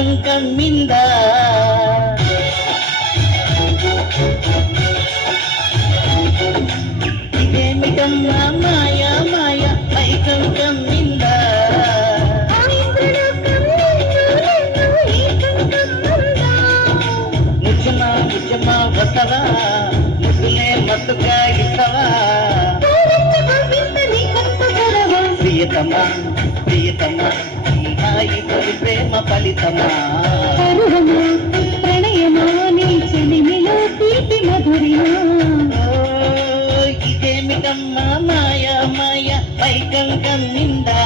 మైకం కమ్మిందా ఇదేమిటమ్మా మాయ మాయ మైకం కమ్మిందా ముచ్చమా ముచ్చమా వస్తవా ముసులే మత్తుగా ఇస్తవా ప్రియతమా ప్రియతమా హాయి తొలి ప్రేమ ఫలితమా ప్రణయమా నీ చెలిమిలో తీపి మధురిమా ఇదేమిటమ్మా మాయ మాయ మైకం కమ్మిందా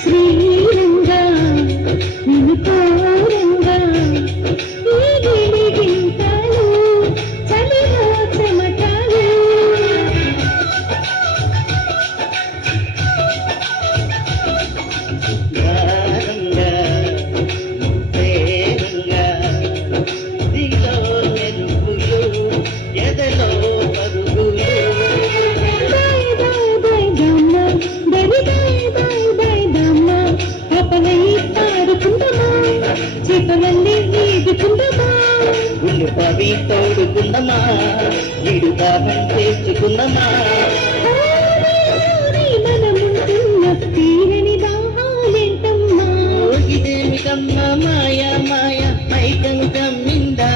శ్రీరంగా నిన్ను కోరంగా ఈ గిలిగింతలు చలిలో చెమటలు గారంగా ప్రేమంగా దిలో మెరుగులు ఎదలో పరుగులు గుండు పవి తోడుకుందమా ఇడు దాహం తెచ్చుకుందమా ఇదేమిటమ్మా మాయ మాయ మైకం కమ్మిందా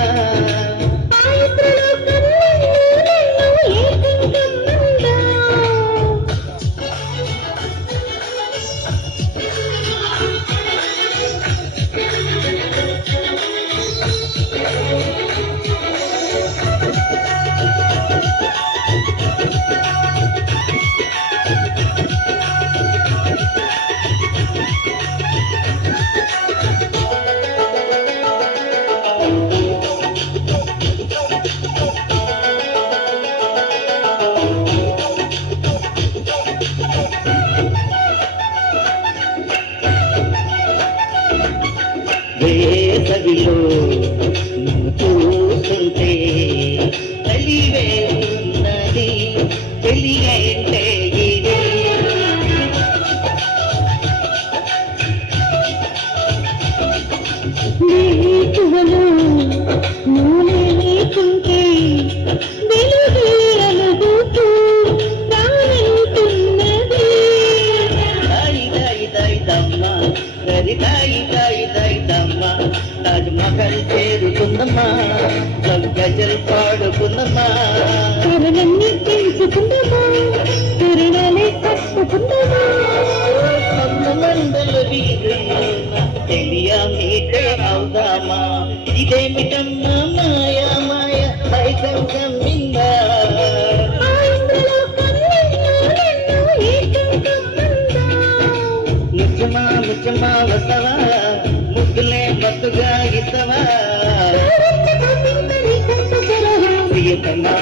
వేసవిలో నువ్వు చూస్తుంటే కలివే ఉన్నది తెలియంటే నీకువలో నూనె లేకుంటే వెలుగే అలుగుతూ రానంటున్నది దాయి దాయి దాయి దమ్మ గరి దాయి దాయి దాయి దమ్మ తాజ్ మహల్ చేరుకుందమ్మా గజల్ పాడుకుందమ్మా త్వరలన్నీ తెలుసుకుందామా తరుణాలే కట్టుకుందామా మండల వీధుల్లోన తెలియ మీటే అవుదామా ఇదేమిటమ్మా మాయ మాయ మైకం కమ్మిందా ముచ్చమా ముచ్చమా వస్తవా ముగ్గులే మత్తుగా ఇస్తవా ప్రియతమా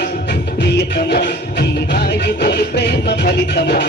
ప్రియతమా ఈ హాయి తొలి ప్రేమ ఫలితమా